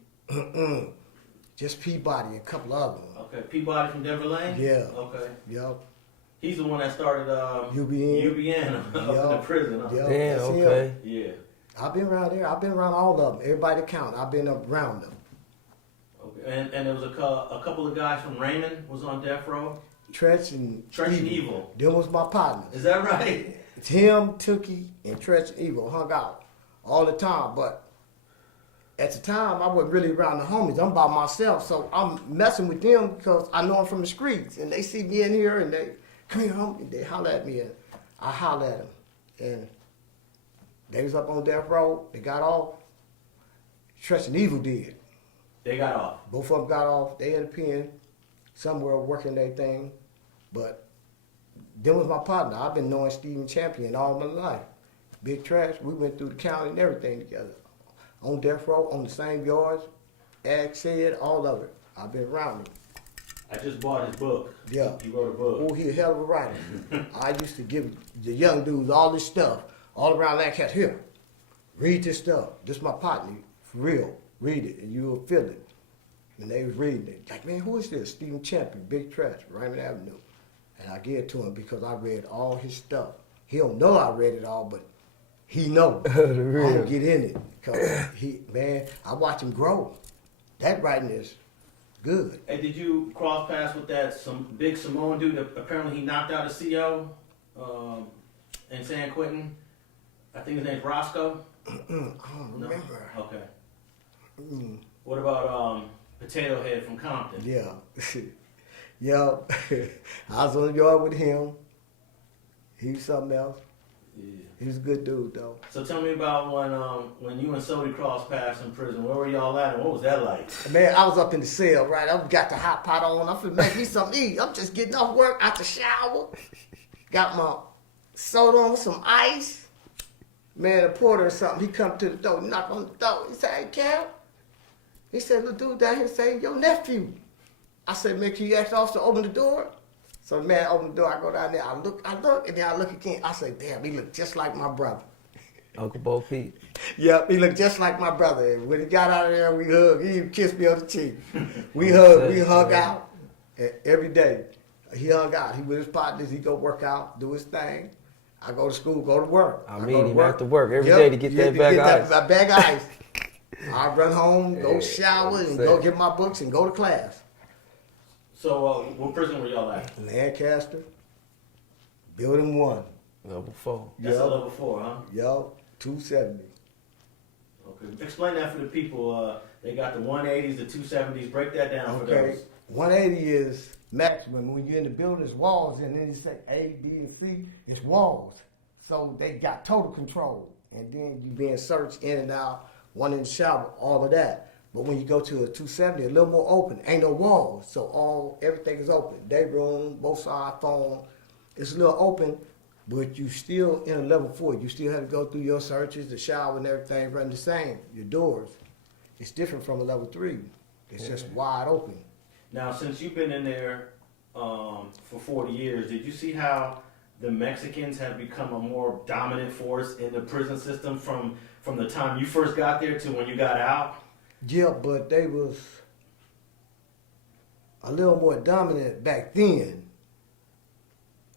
Just Peabody and a couple of them. Okay. Peabody from Denver Lane? Yeah. Okay. Yep. He's the one that started UBN. up in the prison. Huh? Yep. Damn, That's okay. him. Yeah. I've been around there. I've been around all of them. Everybody count. I've been around them. Okay. And there was a couple of guys from Raymond was on death row. Tretch and Evil. Them was my partners. Is that right? It's him, Tookie, and Tretch and Evil hung out all the time. But at the time, I wasn't really around the homies. I'm by myself, so I'm messing with them because I know them from the streets, and they see me in here, and they come here, homie. They holler at me, and I holler at them, and they was up on death row. They got off. Tretch and Evil did. They got off. Both of them got off. They in the pen, somewhere working their thing, but them was my partner. I've been knowing Stephen Champion all my life. Big Trash, we went through the county and everything together. On death row, on the same yards, Ag said, all of it. I've been around him. I just bought his book. Yeah. He wrote a book. Oh, he a hell of a writer. I used to give the young dudes all this stuff, all around Lancaster. Here, read this stuff. This is my partner, for real. Read it, and you'll feel it. And they was reading it. Like, man, who is this? Stephen Champion, Big Trash, Raymond Avenue. And I gave it to him because I read all his stuff. He don't know I read it all, but he know. I'm gonna get in it. Cause I watch him grow. That writing is good. Hey, did you cross paths with that big Samoan dude that apparently he knocked out a CO in San Quentin? I think his name's Roscoe. I don't remember. No? Okay. What about Potato Head from Compton? Yeah. Yo, I was on the yard with him. He was something else. Yeah. He was a good dude, though. So tell me about when you and Sodi crossed paths in prison. Where were y'all at, and what was that like? Man, I was up in the cell, right? I got the hot pot on. I'm finna make me something to eat. I'm just getting off work, out the shower. Got my soda on with some ice. Man, the porter or something, he come to the door, knock on the door. He said, hey, Cal. He said, little dude down here saying, your nephew. I said, man, can you ask the officer to open the door? So the man opened the door, I go down there, I look, and then I look again. I say, damn, he look just like my brother. Uncle Bo Pete. Yep, he looked just like my brother. And when he got out of there, we hugged. He even kissed me on the cheek. We hung out every day. He hung out. He with his partners. He go work out, do his thing. I go to school, go to work. I meet him after work every day to get that bag of ice. That bag of ice. I run home, go shower, and go get my books and go to class. So what prison were y'all at? Lancaster, Building 1. Level 4. That's a Yup. level 4, huh? Yup, 270. Okay. Explain that for the people. They got the 180s, the 270s. Break that down for Okay, those. 180 is maximum. When you're in the building, it's walls, and then you say A, B, and C, it's walls. So they got total control. And then you being searched in and out, one in the shower, all of that. But when you go to a 270, a little more open, ain't no walls. So everything is open. Day room, both sides, phone. It's a little open, but you still in a level 4. You still have to go through your searches, the shower and everything run the same. Your doors. It's different from a level 3. It's just wide open. Now, since you've been in there for 40 years, did you see how the Mexicans have become a more dominant force in the prison system from the time you first got there to when you got out? Yeah, but they was a little more dominant back then.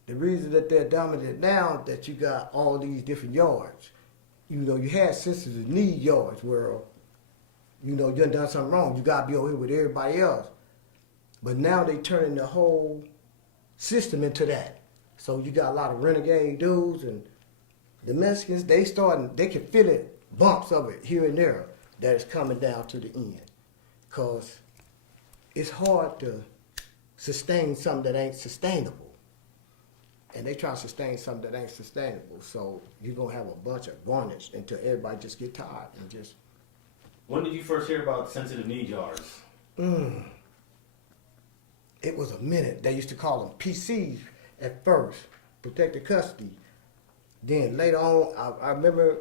The reason that they're dominant now that you got all these different yards. You know, you had sensitive need yards where, you know, you done something wrong. You got to be over here with everybody else. But now they turning the whole system into that. So you got a lot of renegade dudes, and the Mexicans, they can feel it, bumps of it here and there that is coming down to the end. Because it's hard to sustain something that ain't sustainable. And they try to sustain something that ain't sustainable. So you're going to have a bunch of varnish until everybody just get tired and just... When did you first hear about sensitive need yards? It was a minute. They used to call them PCs at first, protected custody. Then later on, I remember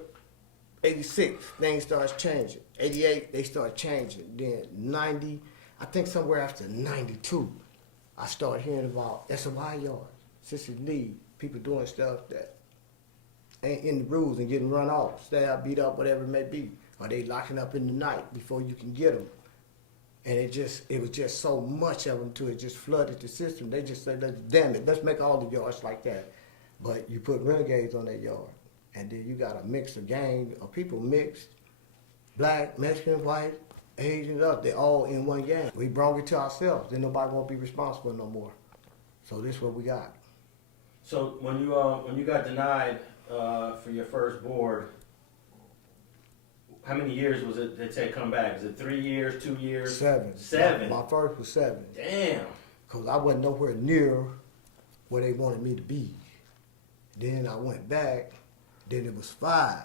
86, things started changing. 88, they started changing. Then 90, I think somewhere after 92, I started hearing about SOI yards, sensitive need, people doing stuff that ain't in the rules and getting run off, stabbed, beat up, whatever it may be. Or they locking up in the night before you can get them. And it was just so much of them to it just flooded the system. They just said, damn it, let's make all the yards like that. But you put renegades on that yard. And then you got a mix of gang of people mixed, black, Mexican, white, Asian, they all in one gang. We brought it to ourselves. Then nobody won't be responsible no more. So this is what we got. So when you got denied for your first board, how many years was it that said come back? Is it 3 years, 2 years? 7. 7? My first was 7. Damn. Because I wasn't nowhere near where they wanted me to be. Then I went back, then it was 5.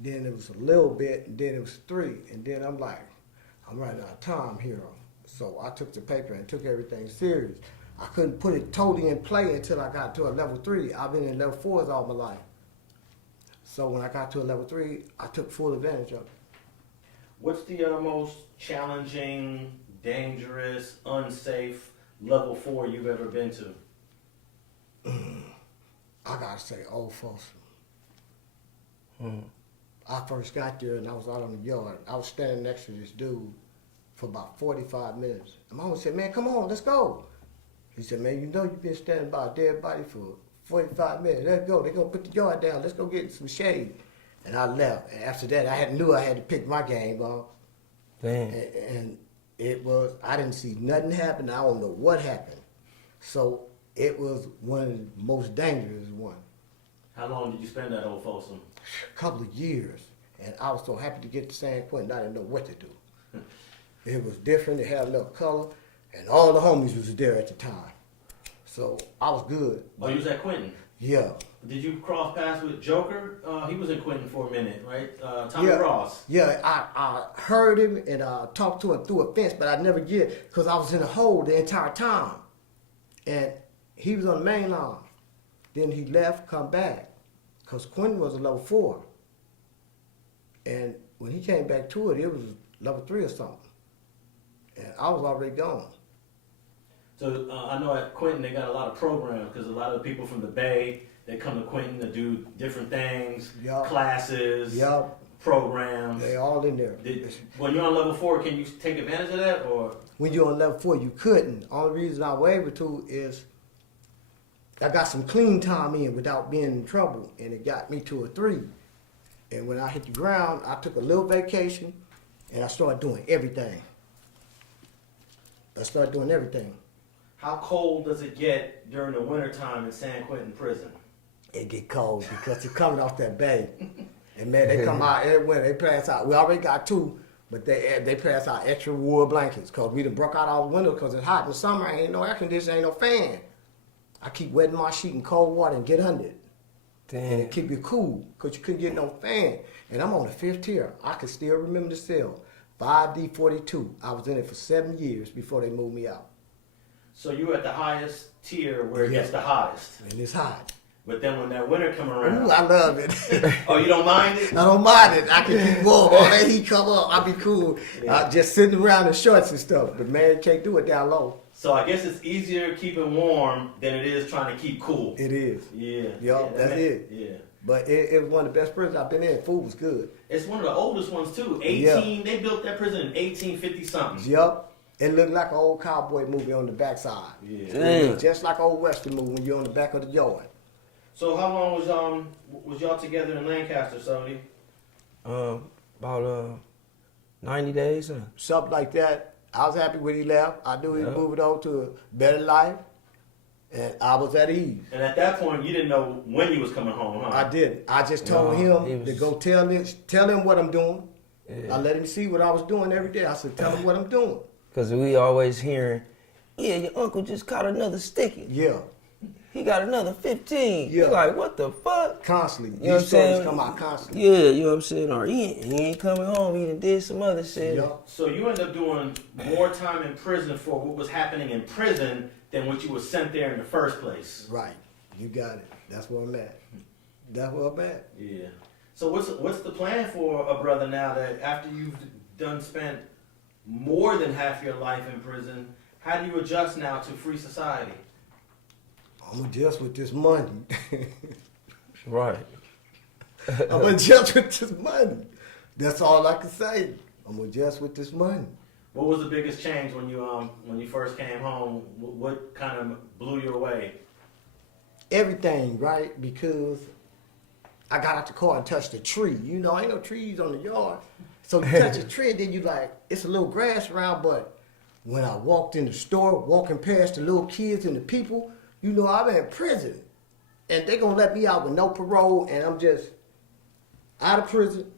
Then it was a little bit, and then it was 3. And then I'm like, I'm running out of time here. So I took the paper and took everything serious. I couldn't put it totally in play until I got to a level 3. I've been in level 4s all my life. So when I got to a level 3, I took full advantage of it. What's the most challenging, dangerous, unsafe level 4 you've ever been to? I gotta say, Old Folsom. I first got there and I was out on the yard. I was standing next to this dude for about 45 minutes. And Mama said, man, come on, let's go. He said, man, you know you've been standing by a dead body for 45 minutes. Let's go. They're going to put the yard down. Let's go get some shade. And I left. And after that, I knew I had to pick my game up. Damn. And it was, I didn't see nothing happen. I don't know what happened. So it was one of the most dangerous ones. How long did you spend at Old Folsom? A couple of years. And I was so happy to get to San Quentin, I didn't know what to do. It was different. It had a little color. And all the homies was there at the time. So I was good. Oh, you was at Quentin? Yeah. Did you cross paths with Joker? He was in Quentin for a minute, right? Tommy Yeah. Ross. Yeah, I heard him and talked to him through a fence, but I never get because I was in the hole the entire time. And he was on the main line. Then he left, come back, because Quentin was a level 4. And when he came back to it, it was level 3 or something. And I was already gone. So I know at Quentin they got a lot of programs because a lot of the people from the Bay, they come to Quentin to do different things, Yup. classes, Yup. programs. They all in there. When you're on level 4, can you take advantage of that, or? When you're on level 4, you couldn't. Only reason I was able to is I got some clean time in without being in trouble, and it got me to a 3. And when I hit the ground, I took a little vacation, and I started doing everything. How cold does it get during the wintertime in San Quentin prison? It get cold because it's coming off that bay. And man, they come out every winter. They pass out. We already got 2, but they pass out extra wool blankets because we done broke out our windows because it's hot in the summer. Ain't no air conditioning, ain't no fan. I keep wetting my sheet in cold water and get under it. And it keep you cool because you couldn't get no fan. And I'm on the 5th tier. I can still remember the cell. 5D42. I was in it for 7 years before they moved me out. So you at the highest tier where it Yeah. gets the hottest. And it's hot. But then when that winter come around, Ooh, I love it. oh, you don't mind it? I don't mind it. I can keep warm. All that heat come up, I'll be cool. Yeah. Just sitting around in shorts and stuff. But man, you can't do it down low. So I guess it's easier keeping warm than it is trying to keep cool. It is. Yeah. Yup, that's it. Yeah. But it was one of the best prisons I've been in. Food was good. It's one of the oldest ones too. 18. They built that prison in 1850 something. Yup. It looked like an old cowboy movie on the backside. Yeah. Damn. Just like an old western movie when you're on the back of the yard. So how long was y'all together in Lancaster, Sodi? About 90 days. Something like that. I was happy when he left. I knew he was Yep. moving on to a better life. And I was at ease. And at that point, you didn't know when you was coming home, huh? I didn't. I just told No, he him was- to go tell him what I'm doing. Yeah. I let him see what I was doing every day. I said, tell him what I'm doing. Because we always hearing, yeah, your uncle just caught another sticky. Yeah, He got another 15. Yeah. You like, what the fuck? constantly. You know what I'm These stories saying? come out constantly. Yeah, you know what I'm saying? Or he ain't coming home. He done did some other shit. Yeah. So you ended up doing more time in prison for what was happening in prison than what you was sent there in the first place. Right. You got it. That's where I'm at. That's where I'm at. Yeah. So what's the plan for a brother now that after you've spent more than half your life in prison, how do you adjust now to free society? I'm adjust with this money. Right. I'm adjust with this money. That's all I can say. I'm adjust with this money. What was the biggest change when you first came home? What kind of blew you away? Everything, right? Because I got out the car and touched a tree. You know, ain't no trees on the yard. So you touch a tree and then you like, it's a little grass around, but when I walked in the store, walking past the little kids and the people, you know, I'm in prison. And they gonna let me out with no parole, and I'm just out of prison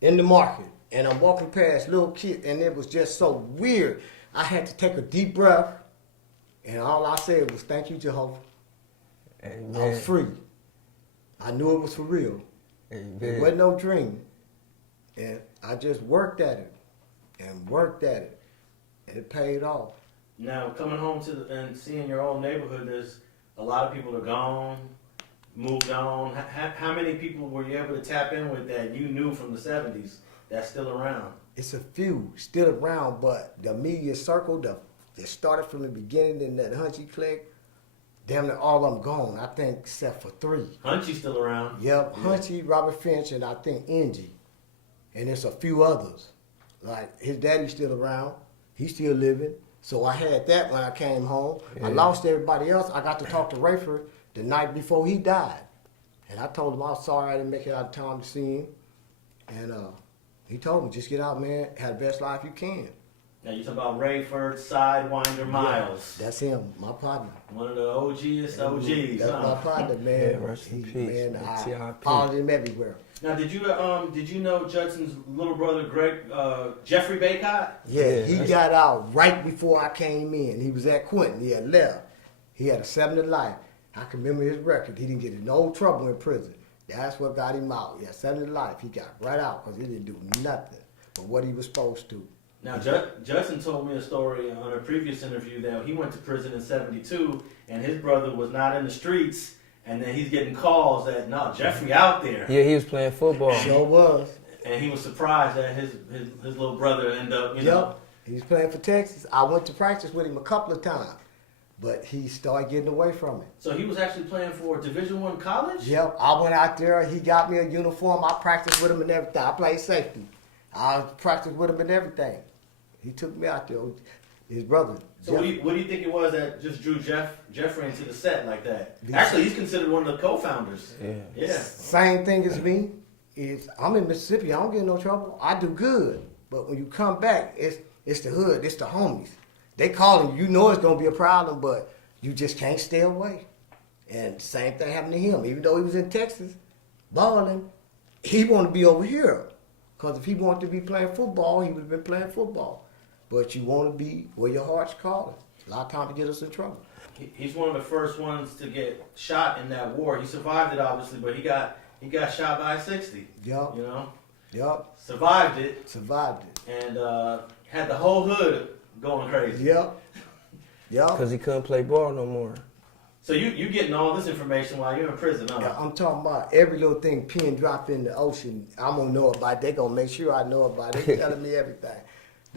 in the market. And I'm walking past little kids, and it was just so weird. I had to take a deep breath, and all I said was, thank you, Jehovah. Amen. I was free. I knew it was for real. Amen. It wasn't no dream. And I just worked at it and worked at it. And it paid off. Now coming home and seeing your old neighborhood, there's a lot of people are gone, moved on. How many people were you able to tap in with that you knew from the 70s that's still around? It's a few still around, but the media circle that started from the beginning in that Hunchy clique, damn near all of them gone. I think except for 3. Hunchy's still around. Yep, Yeah. Hunchy, Robert Finch, and I think Angie. And there's a few others. Like his daddy's still around. He's still living. So I had that when I came home. Yeah. I lost everybody else. I got to talk to Rayford the night before he died. And I told him I was sorry I didn't make it out of time to see him. And he told me, just get out, man. Have the best life you can. Now you talk about Rayford, Sidewinder, Miles. That's him, my partner. One of the OGs, OGs. That's huh? my partner, man. Yeah, rest in peace. Man, Man, I TIP. followed him everywhere. Now, did you know Judson's little brother, Jeffrey Baycott? Yeah, he got out right before I came in. He was at Quentin. He had left. He had a 7 to life. I can remember his record. He didn't get in no trouble in prison. That's what got him out. He had 7 to life. He got right out because he didn't do nothing but what he was supposed to. Now, Judson told me a story on a previous interview that he went to prison in '72 and his brother was not in the streets, and then he's getting calls that, no, Jeffrey out there. Yeah, he was playing football. Sure was. And he was surprised that his little brother ended up, you know. He was playing for Texas. I went to practice with him a couple of times, but he started getting away from it. So he was actually playing for Division I college? Yep, I went out there. He got me a uniform. I practiced with him and everything. I played safety. I practiced with him and everything. He took me out there. His brother. So what do you think it was that just drew Jeffrey into the set like that? Actually, he's considered one of the co-founders. Yeah. Same thing as me. I'm in Mississippi. I don't get in no trouble. I do good. But when you come back, it's the hood. It's the homies. They calling you. You know it's gonna be a problem, but you just can't stay away. And the same thing happened to him. Even though he was in Texas, balling, he wanted to be over here. Because if he wanted to be playing football, he would have been playing football. But you want to be where your heart's calling. A lot of times to get us in trouble. He's one of the first ones to get shot in that war. He survived it, obviously, but he got shot by a 60. Yup. You know? Yup. Survived it. Survived it. And had the whole hood going crazy. Yup. Yup. Because he couldn't play ball no more. So you getting all this information while you're in prison, huh? Yeah, I'm talking about every little thing pin drop in the ocean. I'm going to know about it. They're going to make sure I know about it. They're telling me everything.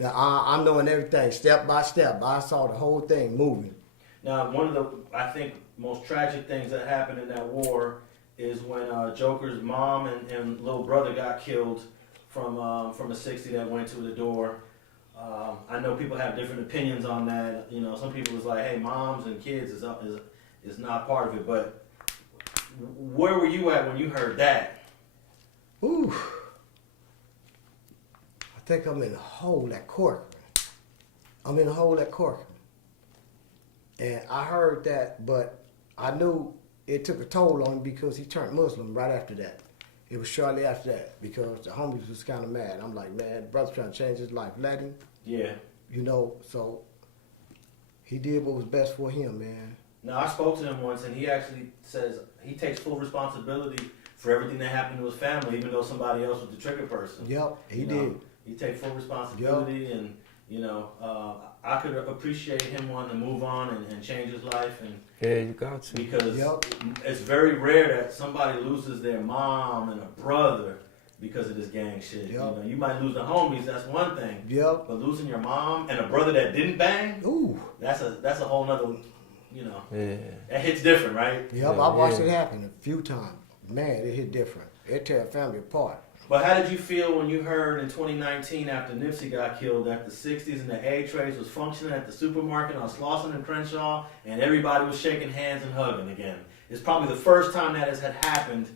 I'm knowing everything step by step. I saw the whole thing moving. Now, one of the, I think, most tragic things that happened in that war is when Joker's mom and little brother got killed from a 60 that went to the door. I know people have different opinions on that. You know, some people was like, hey, moms and kids is not part of it. But where were you at when you heard that? Ooh. I think I'm in a hole at Corcoran. I'm in a hole at Corcoran. And I heard that, but I knew it took a toll on him because he turned Muslim right after that. It was shortly after that because the homies was kind of mad. I'm like, man, brother's trying to change his life. Let him. Yeah. You know, so he did what was best for him, man. Now, I spoke to him once, and he actually says he takes full responsibility for everything that happened to his family, even though somebody else was the trigger person. Yep, he did. He takes full responsibility, and, you know, I could appreciate him wanting to move on and change his life. And yeah, you got to. Because it's very rare that somebody loses their mom and a brother because of this gang shit. You know, you might lose the homies, that's one thing. Yep. But losing your mom and a brother that didn't bang, ooh, that's a whole nother, you know. Yeah. That hits different, right? Yep, I watched it happen a few times. Man, it hit different. It tear a family apart. But how did you feel when you heard in 2019 after Nipsey got killed that the 60s and the A-Trays was functioning at the supermarket on Slauson and Crenshaw and everybody was shaking hands and hugging again? It's probably the first time that has had happened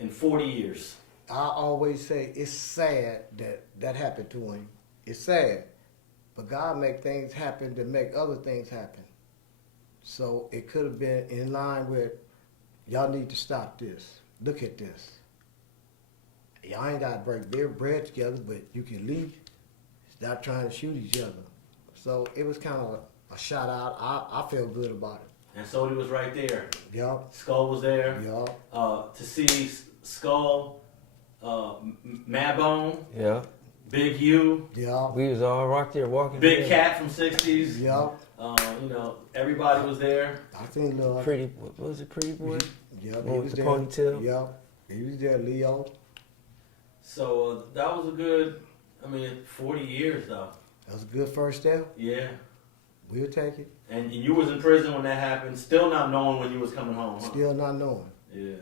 in 40 years. I always say it's sad that happened to him. It's sad. But God make things happen to make other things happen. So it could have been in line with, y'all need to stop this. Look at this. Y'all ain't got to break their bread together, but you can leave. Stop trying to shoot each other. So it was kind of a shout out. I felt good about it. And Sodi was right there. Yup. Skull was there. Yup. To see Skull, Madbone, Yeah. Big U, Yup. We was all right there walking. Big there. Cat from 60s. Yup. You know, everybody was there. I think Lil. Pretty, what was it, Pretty Boy? Yup. One He with was the there. ponytail? Yup. He was there, Leo. So that was a good, 40 years though. That was a good first step. Yeah. We'll take it. And you was in prison when that happened, still not knowing when you was coming home, huh? Still not knowing. Yeah.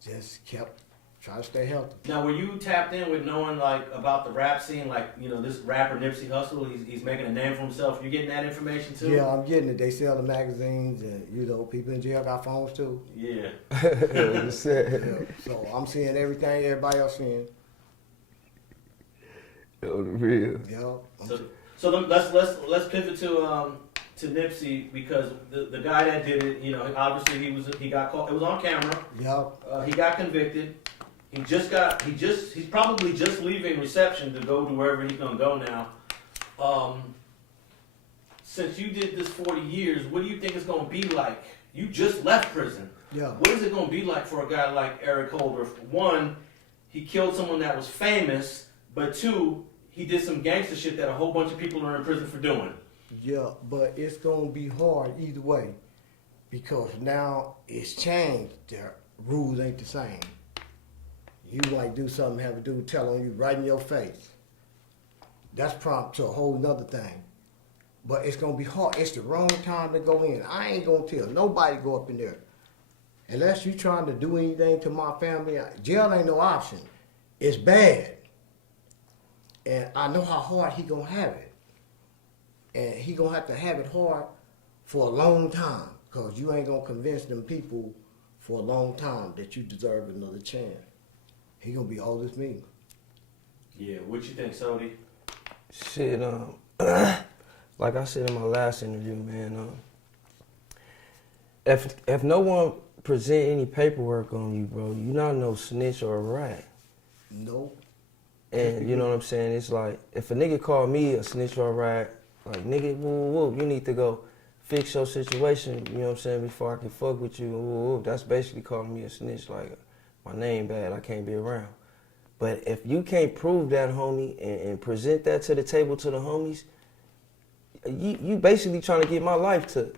Just kept trying to stay healthy. Now, were you tapped in with knowing like about the rap scene, like this rapper Nipsey Hussle, he's making a name for himself? You getting that information too? Yeah, I'm getting it. They sell the magazines, and people in jail got phones too. Yeah. Yeah, so I'm seeing everything everybody else seeing. Oh, the real. Yeah. So let's pivot to Nipsey, because the guy that did it, obviously he got caught. It was on camera. Yeah. He got convicted. He's probably just leaving reception to go to wherever he's gonna go now. Since you did this 40 years, what do you think it's gonna be like? You just left prison. Yeah. What is it gonna be like for a guy like Eric Holder? One, he killed someone that was famous, but two, he did some gangster shit that a whole bunch of people are in prison for doing. Yeah, but it's gonna be hard either way because now it's changed. The rules ain't the same. You might do something, have a dude tell on you right in your face. That's prompt to a whole nother thing. But it's gonna be hard. It's the wrong time to go in. I ain't gonna tell nobody go up in there. Unless you trying to do anything to my family, jail ain't no option. It's bad. And I know how hard he gonna have it. And he gonna have to have it hard for a long time. Cause you ain't gonna convince them people for a long time that you deserve another chance. He gonna be old as me. Yeah, what you think, Sodi? Shit, like I said in my last interview, man, if no one present any paperwork on you, bro, you not no snitch or a rat. Nope. And you know what I'm saying? It's like, if a nigga call me a snitch or a rat, like, nigga, woo, woo, you need to go fix your situation, you know what I'm saying, before I can fuck with you, woo, woo. That's basically calling me a snitch, like, my name bad, I can't be around. But if you can't prove that, homie, and present that to the table to the homies, you basically trying to get my life took.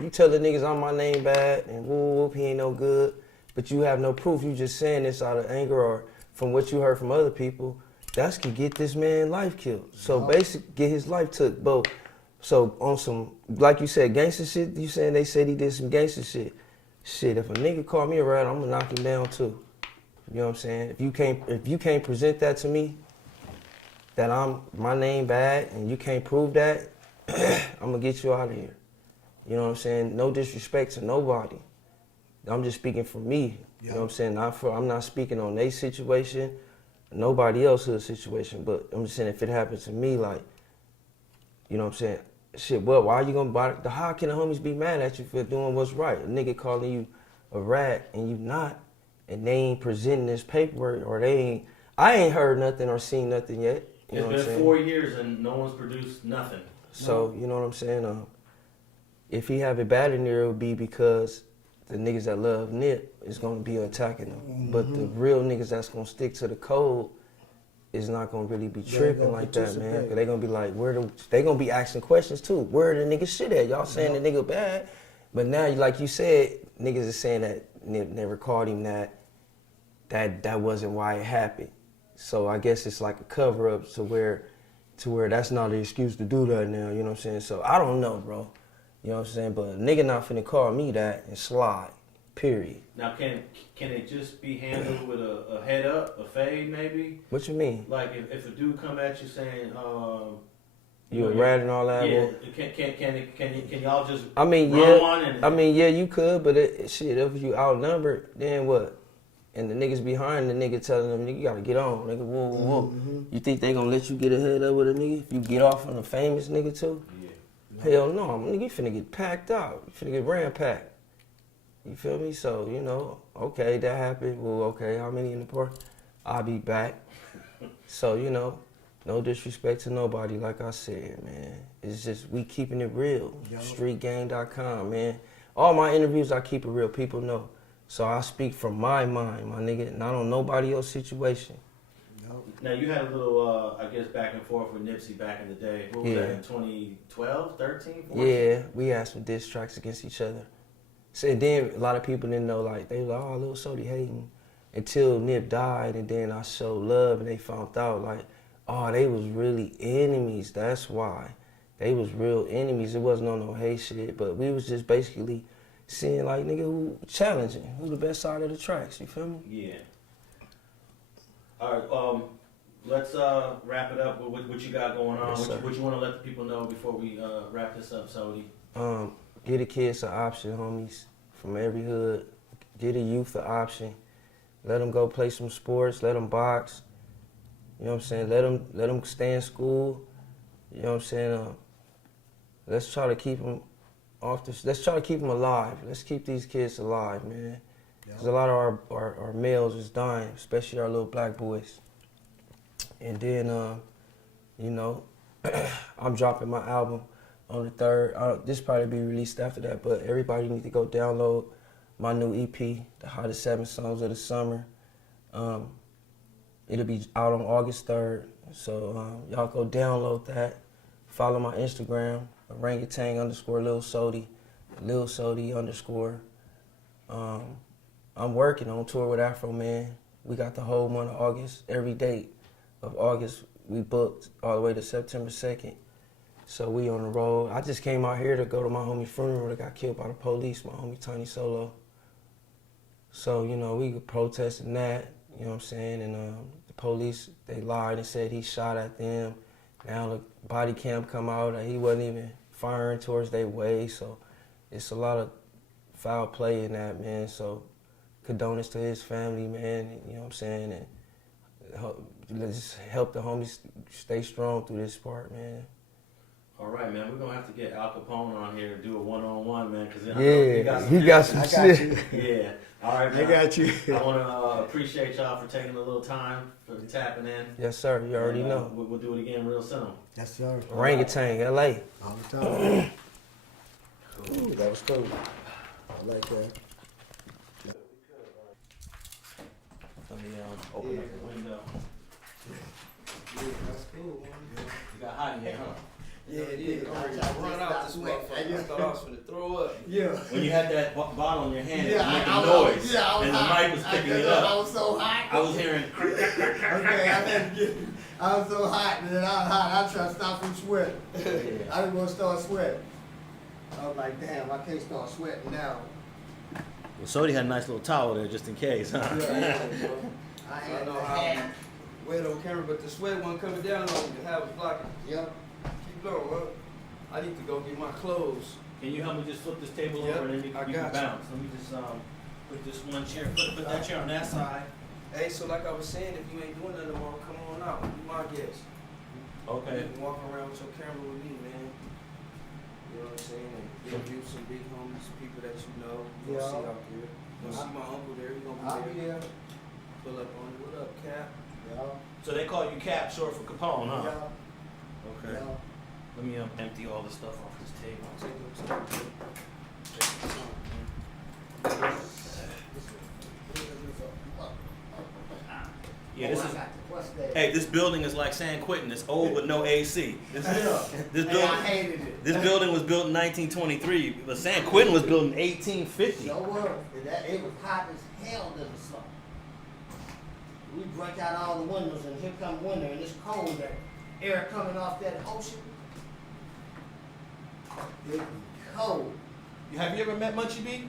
You tell the niggas I'm my name bad and whoop, he ain't no good, but you have no proof. You just saying this out of anger or from what you heard from other people. That could get this man life killed. So basically, get his life took. But so on some, like you said, gangster shit. You saying they said he did some gangster shit. Shit, if a nigga call me around, I'm gonna knock him down too. You know what I'm saying? If you can't present that to me, that I'm my name bad, and you can't prove that, I'm gonna get you out of here. You know what I'm saying? No disrespect to nobody. I'm just speaking for me. You know what I'm saying? I'm not speaking on their situation, nobody else's situation. But I'm just saying, if it happens to me, like, you know what I'm saying? Shit, what? Why are you gonna? How can the homies be mad at you for doing what's right? A nigga calling you a rat and you not, and they ain't presenting this paperwork, or they ain't. I ain't heard nothing or seen nothing yet. You know what I'm It's been saying? 4 years and no one's produced nothing. So, you know what I'm saying? If he have it bad in there, it would be because the niggas that love Nip is going to be attacking him. Mm-hmm. But the real niggas that's going to stick to the code is not going to really be tripping like that, man. Because they going to be like, they going to be asking questions too. Where the nigga shit at? Y'all saying the nigga bad? But now, like you said, niggas is saying that Nip never called him that wasn't why it happened. So I guess it's like a cover-up to where that's not an excuse to do that now, you know what I'm saying? So I don't know, bro. You know what I'm saying? But a nigga not finna call me that and slide, period. Now, can it just be handled with a head up, a fade maybe? What you mean? Like if a dude come at you saying, you a rat and all that? Yeah, can y'all just I mean, run yeah, one and... I mean, yeah, you could, but shit, if you outnumbered, then what? And the niggas behind the nigga telling them, nigga, you gotta get on, nigga, whoa, whoa, whoa. Mm-hmm. You think they gonna let you get a head up with a nigga if you get off on a famous nigga too? Yeah. Hell no, nigga, you finna get packed out. You finna get rampacked. You feel me? So, you know, okay, that happened. Well, okay, how many in the park? I'll be back. So, you know, no disrespect to nobody, like I said, man. It's just, we keeping it real. Yo. Streetgang.com, man. All my interviews, I keep it real. People know. So I speak from my mind, my nigga, not on nobody else's situation. Now, you had a little, I guess, back and forth with Nipsey back in the day. What was that, in 2012, 13, 14? Yeah, we had some diss tracks against each other. So then a lot of people didn't know, like, they were like, oh, Lil Sodi hating. Until Nip died, and then I showed love, and they found out, like, oh, they was really enemies. That's why. They was real enemies. It wasn't on no hate shit, but we was just basically seeing, like, nigga, who challenging, who the best side of the tracks, you feel me? Yeah. All right, let's wrap it up with what you got going on. Yes, what you want to let the people know before we wrap this up, Sodi? Get the kids an option, homies, from every hood. Get a youth an option. Let them go play some sports, let them box. You know what I'm saying? Let them stay in school. You know what I'm saying? Let's try to keep them let's try to keep them alive. Let's keep these kids alive, man. Because a lot of our males is dying, especially our little black boys. And then, you know, I'm dropping my album on the 3rd. This probably be released after that, but everybody need to go download my new EP, The Hottest 7 Songs of the Summer. It'll be out on August 3rd. So y'all go download that. Follow my Instagram, orangutan_Lil Sodi, Lil Sodi _. I'm working on tour with Afro Man. We got the whole month of August. Every date of August we booked all the way to September 2nd. So we on the road. I just came out here to go to my homie funeral that got killed by the police, my homie Tony Solo. So, you know, we were protesting that, you know what I'm saying? And the police, they lied and said he shot at them. Now the body cam come out that he wasn't even firing towards their way. So it's a lot of foul play in that, man. So condolences to his family, man, you know what I'm saying? And let's help the homies stay strong through this part, man. All right, man. We're gonna have to get Al Capone on here to do a one-on-one, man. Cause He got some shit. Yeah. All right, man. I got you. I want to appreciate y'all for taking a little time for tapping in. Yes, sir. You already know. We'll do it again real soon. Yes, sir. Orangutan, LA. All the time. Ooh, that was cool. I like that. Let me open up the window. Yeah, that's cool. You got hot in here, huh? Yeah, it is. I'm ready to run out this motherfucker. I thought I was finna throw up. Yeah. When you had that bottle in your hand, Yeah, it was I making was- noise, yeah, I was and the hot. mic was picking I it up. I was so hot. I was hearing. Okay, I was so hot, and then I was hot. I tried to stop from sweating. I didn't want to start sweating. I was like, damn, I can't start sweating now. Well, Sodi had a nice little towel there just in case, huh? Yeah. I I had know the how hat. wet on camera, but the sweat wasn't coming down on you. The hat was blocking. Yep. Keep going, huh? I need to go get my clothes. Can you help me just flip this table Yep, over and then you I can got you. bounce? Let me just put this one chair, put that chair on that side. Hey, so like I was saying, if you ain't doing nothing tomorrow, come on out. Be my guest. Okay. You can walk around with your camera with me, man. You know what I'm saying? And interview some big homies, people that you know. You'll Yeah. see out there. You'll see my uncle there. He's I'll gonna be be there. there. Pull up on you. What up, Cap? Yeah. So they call you Cap, short for Capone, huh? Yeah. Okay. Yeah. Let me empty all the stuff off this table. Take them time. Take them time. Yeah, this Oh, I is. got the- what's that? Hey, this building is like San Quentin. It's old but no AC. This Hey, building. I hated it. This building was built in 1923, but San Quentin was built in 1850. So what? It was hot as hell in the summer. We break out all the windows, and here come winter, and it's cold there. Air coming off that ocean. It be cold. Have you ever met Munchie B?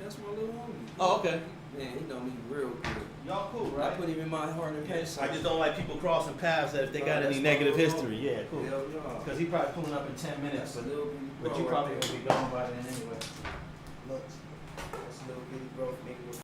That's my little homie. Oh, okay. Man, he know me real good. Y'all cool, I put him in my heart and pencil. I just don't like people crossing paths that if they got That's any my negative little history. Yeah, cool. Hell no. Because he probably pulling up in 10 minutes. That's a little But you probably gonna be gone by then anyway.